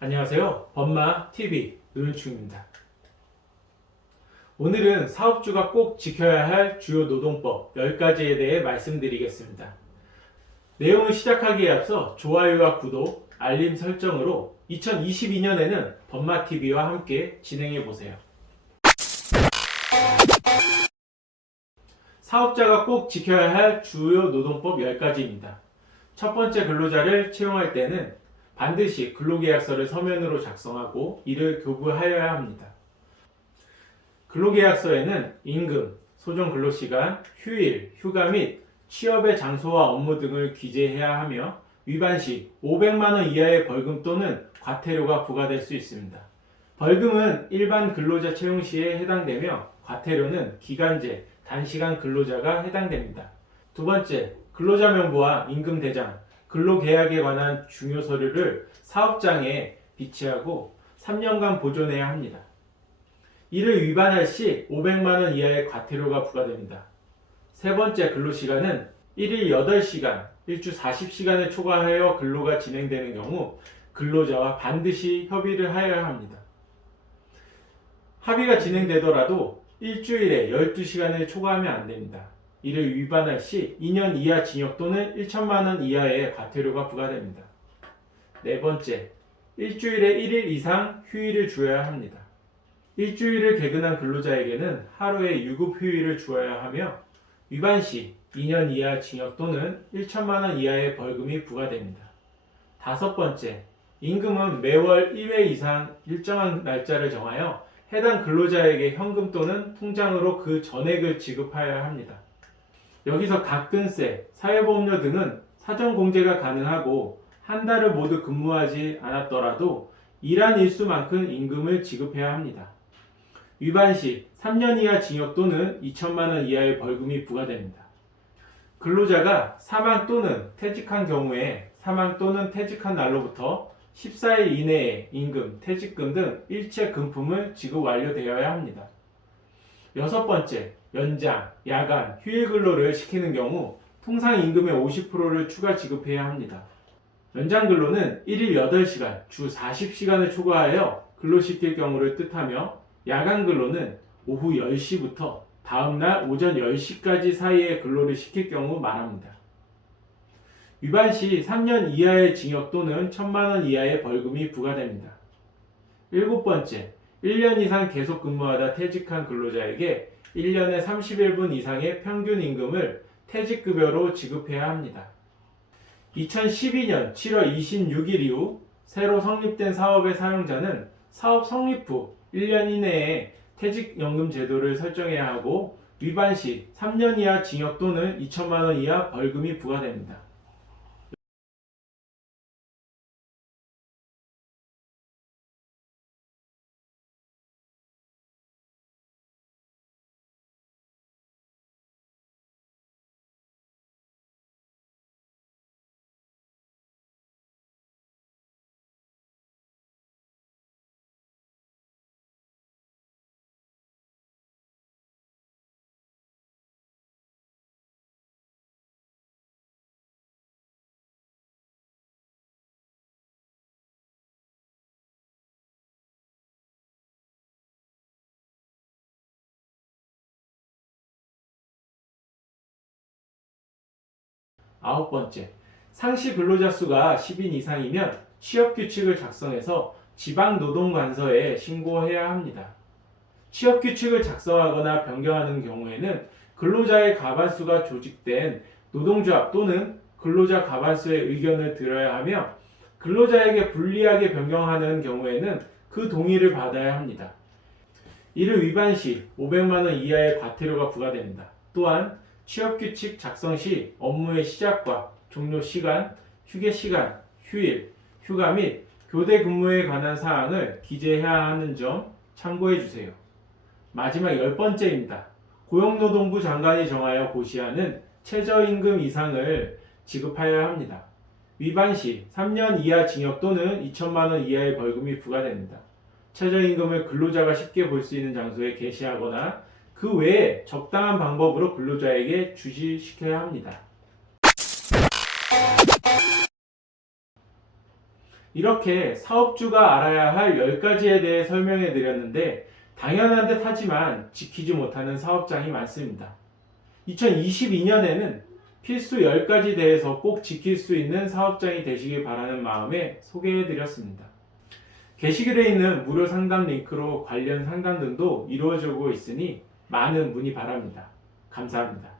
안녕하세요. 범마TV 노윤충입니다. 오늘은 사업주가 꼭 지켜야 할 주요 노동법 10가지에 대해 말씀드리겠습니다. 내용을 시작하기에 앞서 좋아요와 구독, 알림 설정으로 2022년에는 범마TV와 함께 진행해보세요. 사업자가 꼭 지켜야 할 주요 노동법 10가지입니다. 첫 번째, 근로자를 채용할 때는 반드시 근로계약서를 서면으로 작성하고 이를 교부하여야 합니다. 근로계약서에는 임금, 소정 근로시간, 휴일, 휴가 및 취업의 장소와 업무 등을 기재해야 하며 위반 시 500만 원 이하의 벌금 또는 과태료가 부과될 수 있습니다. 벌금은 일반 근로자 채용 시에 해당되며 과태료는 기간제, 단시간 근로자가 해당됩니다. 두 번째, 근로자 명부와 임금 대장, 근로계약에 관한 중요 서류를 사업장에 비치하고 3년간 보존해야 합니다. 이를 위반할 시 500만 원 이하의 과태료가 부과됩니다. 세 번째, 근로시간은 1일 8시간, 일주 40시간을 초과하여 근로가 진행되는 경우 근로자와 반드시 협의를 하여야 합니다. 합의가 진행되더라도 일주일에 12시간을 초과하면 안 됩니다. 이를 위반할 시 2년 이하 징역 또는 1천만 원 이하의 과태료가 부과됩니다. 네 번째, 일주일에 1일 이상 휴일을 주어야 합니다. 일주일을 개근한 근로자에게는 하루의 유급 휴일을 주어야 하며 위반 시 2년 이하 징역 또는 1천만 원 이하의 벌금이 부과됩니다. 다섯 번째, 임금은 매월 1회 이상 일정한 날짜를 정하여 해당 근로자에게 현금 또는 통장으로 그 전액을 지급하여야 합니다. 여기서 가끔세, 사회보험료 등은 사전 공제가 가능하고 한 달을 모두 근무하지 않았더라도 일한 일수만큼 임금을 지급해야 합니다. 위반 시 3년 이하 징역 또는 2천만 원 이하의 벌금이 부과됩니다. 근로자가 사망 또는 퇴직한 경우에 사망 또는 퇴직한 날로부터 14일 이내에 임금, 퇴직금 등 일체 금품을 지급 완료되어야 합니다. 여섯 번째, 연장, 야간, 휴일 근로를 시키는 경우 통상 임금의 50%를 추가 지급해야 합니다. 연장 근로는 1일 8시간, 주 40시간을 초과하여 근로시킬 경우를 뜻하며 야간 근로는 오후 10시부터 다음날 오전 10시까지 사이에 근로를 시킬 경우 말합니다. 위반 시 3년 이하의 징역 또는 1천만 원 이하의 벌금이 부과됩니다. 일곱 번째, 1년 이상 계속 근무하다 퇴직한 근로자에게 1년에 31분 이상의 평균 임금을 퇴직급여로 지급해야 합니다. 2012년 7월 26일 이후 새로 성립된 사업의 사용자는 사업 성립 후 1년 이내에 퇴직연금 제도를 설정해야 하고 위반 시 3년 이하 징역 또는 2천만 원 이하 벌금이 부과됩니다. 아홉 번째, 상시 근로자 수가 10인 이상이면 취업규칙을 작성해서 지방노동관서에 신고해야 합니다. 취업규칙을 작성하거나 변경하는 경우에는 근로자의 과반수가 조직된 노동조합 또는 근로자 과반수의 의견을 들어야 하며 근로자에게 불리하게 변경하는 경우에는 그 동의를 받아야 합니다. 이를 위반 시 500만 원 이하의 과태료가 부과됩니다. 또한 취업규칙 작성 시 업무의 시작과 종료 시간, 휴게 시간, 휴일, 휴가 및 교대 근무에 관한 사항을 기재해야 하는 점 참고해 주세요. 마지막 10번째입니다. 고용노동부 장관이 정하여 고시하는 최저임금 이상을 지급하여야 합니다. 위반 시 3년 이하 징역 또는 2천만 원 이하의 벌금이 부과됩니다. 최저임금을 근로자가 쉽게 볼 수 있는 장소에 게시하거나 그 외에 적당한 방법으로 근로자에게 주시시켜야 합니다. 이렇게 사업주가 알아야 할 10가지에 대해 설명해 드렸는데 당연한 듯 하지만 지키지 못하는 사업장이 많습니다. 2022년에는 필수 10가지 대해서 꼭 지킬 수 있는 사업장이 되시길 바라는 마음에 소개해 드렸습니다. 게시글에 있는 무료 상담 링크로 관련 상담 등도 이루어지고 있으니 많은 문의 바랍니다. 감사합니다.